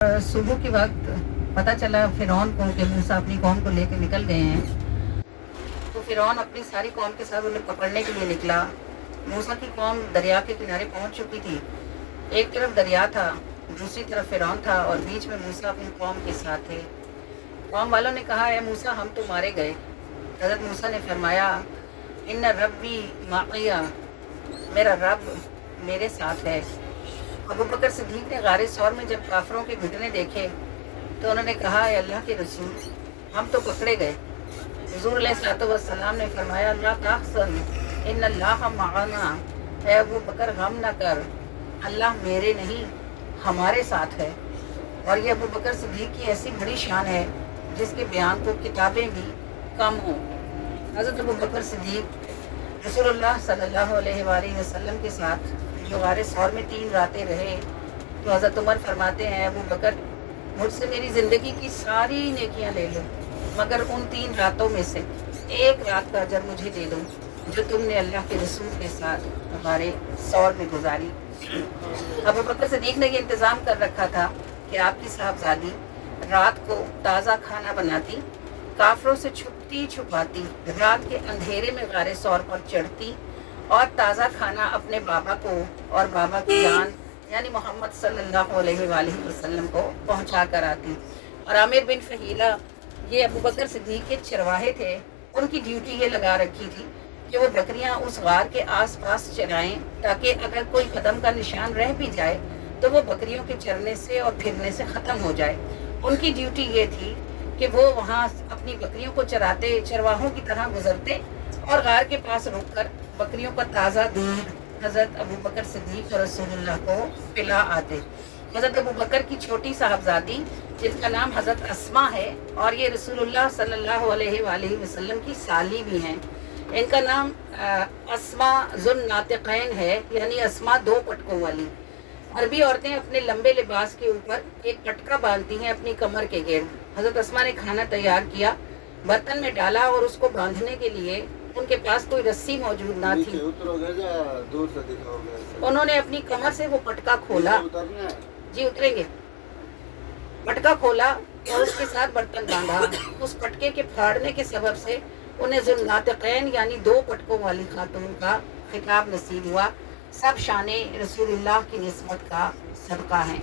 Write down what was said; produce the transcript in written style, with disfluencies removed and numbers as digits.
सुबह के वक्त पता चला फ़िरौन को कि मूसा अपनी कौम को लेकर निकल गए हैं। तो फ़िरौन अपनी सारी कौम के साथ उन्हें पकड़ने के लिए निकला। मूसा की कौम दरिया के किनारे पहुंच चुकी थी। एक तरफ दरिया था, दूसरी तरफ फ़िरौन था और बीच में मूसा अपनी कौम के साथ थे। कौम वालों ने कहा, ए मूसा, हम तो मारे गए। हज़रत मूसा ने फरमाया, इन्ना रब्बी माक़िया, मेरा रब मेरे साथ है। अबू बकर सिद्दीक़ ने गारे सौर में जब काफरों के घुटने देखे तो उन्होंने कहा, ए अल्लाह के रसूल, हम तो पकड़े गए। हुज़ूर अलैहिस्सलाम ने फरमाया, ला तहज़न इन्नल्लाह मअना, ए अबू बकर गम न कर, अल्लाह मेरे नहीं हमारे साथ है। और ये अबू बकर सिद्दीक़ की ऐसी बड़ी शान है जिसके बयान को किताबें भी कम हों। हज़रत अबू बकर सिद्दीक़ रसूलुल्लाह सल्लल्लाहु अलैहि वसल्लम के साथ जो गारे सौर में 3 रातें रहे, तो हज़रत उमर फरमाते हैं, अबू बकर, मुझसे मेरी ज़िंदगी की सारी नेकियां ले लो, मगर उन 3 रातों में से एक रात का अजर मुझे दे दो जो तुमने अल्लाह के रसूल के साथ हमारे सौर में गुजारी। अबू बकर सिद्दीक़ ने ये इंतज़ाम कर रखा था कि आपकी साहबजादी रात को ताज़ा खाना बनाती, काफरों से छुपती छुपाती रात के अंधेरे में गारे सौर पर चढ़ती और ताज़ा खाना अपने बाबा को और बाबा की जान यानी मोहम्मद सल्लल्लाहु अलैहि वसल्लम को पहुंचा कर आती। और आमिर बिन फहीला, ये अबू बकर सिद्दीक़ के चरवाहे थे, उनकी ड्यूटी ये लगा रखी थी कि वो बकरियां उस गार के आसपास चराएं ताकि अगर कोई कदम का निशान रह भी जाए तो वो बकरियों के चरने से और फिरने से ख़त्म हो जाए। उनकी ड्यूटी ये थी कि वो वहाँ अपनी बकरियों को चराते, चरवाहों की तरह गुजरते और गार के पास रुककर बकरियों का ताज़ा दूध हज़रत अबू बकर सिद्दीक़ और रसूलुल्लाह को पिला आते। हज़रत अबू बकर की छोटी साहबजादी जिनका नाम हज़रत अस्मा है और ये रसूलुल्लाह सल्लल्लाहु अलैहि वसल्लम की साली भी हैं, इनका नाम अस्मा ज़ुन नातिक़ैन है, यानी अस्मा 2 पटकों वाली। अरबी औरतें अपने लंबे लिबास के ऊपर एक पटका बांधती हैं अपनी कमर के गिर्द। हज़रत अस्मा ने खाना तैयार किया, बर्तन में डाला और उसको बांधने के लिए उनके पास कोई रस्सी मौजूद ना थी। उन्होंने अपनी कमर से वो पटका खोला। जी उतरेंगे। पटका खोला और उसके साथ बर्तन बांधा। उस पटके के फाड़ने के सबब से उन्हें ज़ुन्नातिक़ैन यानी 2 पटकों वाली खातून का खिताब नसीब हुआ। सब शाने रसूलुल्लाह की निस्बत का सदका है।